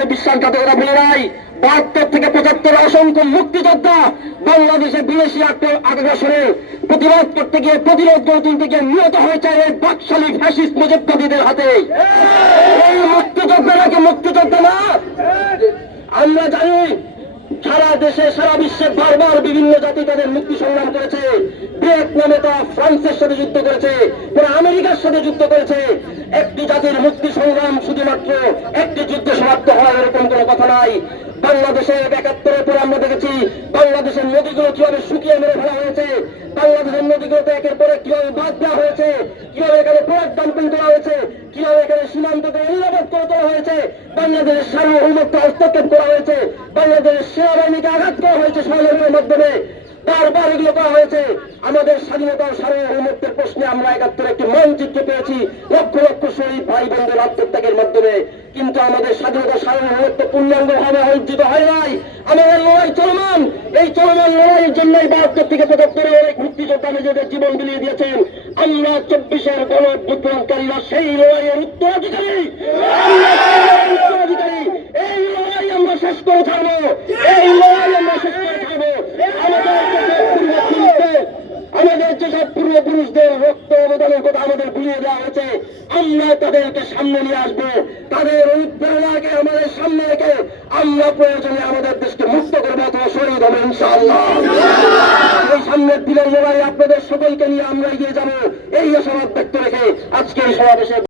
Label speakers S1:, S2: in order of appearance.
S1: বাংলাদেশের বিশ্বাসঘাতকরা ভুলে নাই বাহাত্তর থেকে পঁচাত্তর অসংখ্য মুক্তিযোদ্ধা বাংলাদেশে বিদেশি আগ্রাসনে প্রতিরোধ করতে গিয়ে প্রতিরোধ গড়ে তুলতে গিয়ে নিহত হয়েছে এই বাকশালী ফ্যাসিস্ট মুজিববাদীদের হাতে এই মুক্তিযোদ্ধারা কি মুক্তিযোদ্ধা না? আমরা জানি সারা দেশে, সারা বিশ্বে বারবার বিভিন্ন জাতি তাদের মুক্তি সংগ্রাম করেছে। ভিয়েতনামে তা ফ্রান্সের সাথে যুদ্ধ করেছে, তারা আমেরিকার সাথে যুদ্ধ করেছে। একটি জাতির মুক্তি সংগ্রাম শুধুমাত্র একটি কথা নাই। বাংলাদেশে একাত্তরের পরে আমরা দেখেছি, বাংলাদেশের নদীগুলো কীভাবে শুকিয়ে মেরে ফেলা হয়েছে, বাংলাদেশের নদীগুলোতে একের পরে কীভাবে বাদ দেওয়া হয়েছে, কীভাবে এখানে প্রোডাক্ট ডাম্পিং করা হয়েছে, কীভাবে এখানে সীমান্তকে উন্নবত করে তোলা হয়েছে, বাংলাদেশের সার্বভৌমত্ব হস্তক্ষেপ করা হয়েছে, বাংলাদেশের সেনাবাহিনীকে আঘাত করা হয়েছে সহযোগিতার মাধ্যমে। বারবার এগুলো করা হয়েছে, আমাদের স্বাধীনতা ও সার্বভৌমত্বের প্রশ্নে আমরা একাত্তর একটি মানচিত্র পেয়েছি লক্ষ লক্ষ শহীদ ভাই বোনদের আত্মত্যাগের মাধ্যমে। কিন্তু আমাদের স্বাধীনতা সার্বভৌমত্ব পূর্ণাঙ্গ ভাবে অর্জিত হয় নাই। আমাদের লড়াই চলমান। এই চলমান লড়াইয়ের জন্যই বাহাত্তর থেকে পঁচাত্তরে অনেক মুক্তিযোদ্ধা নিজেদের জীবন বিলিয়ে দিয়েছেন। আমরা চব্বিশের গণ অভ্যুত্থানকারীরা সেই লড়াইয়ের উত্তরাধিকারী। উত্তরাধিকারী। এই লড়াই আমরা শেষ করে ছাড়বো। এই লড়াই আমরা শেষ করে ছাড়বো আমাদের যেসব পূর্বপুরুষদের আমাদের যেসব পূর্বপুরুষদের রক্ত অবদানের কথা আমাদের ভুলিয়ে দেওয়া হয়েছে। আমরা তাদেরকে সামনে নিয়ে আসব। তাদের অনুপ্রেরণাকে আমাদের সামনে রেখে আমরা প্রয়োজনে আমাদের দেশকে মুক্ত করব অথবা শহীদ হবে, ইনশাআল্লাহ। এই সামনের দিনের লড়াই আপনাদের সকলকে নিয়ে আমরা এগিয়ে যাব। এই আশাবাদ ব্যক্ত রেখে আজকে এই সমাবেশে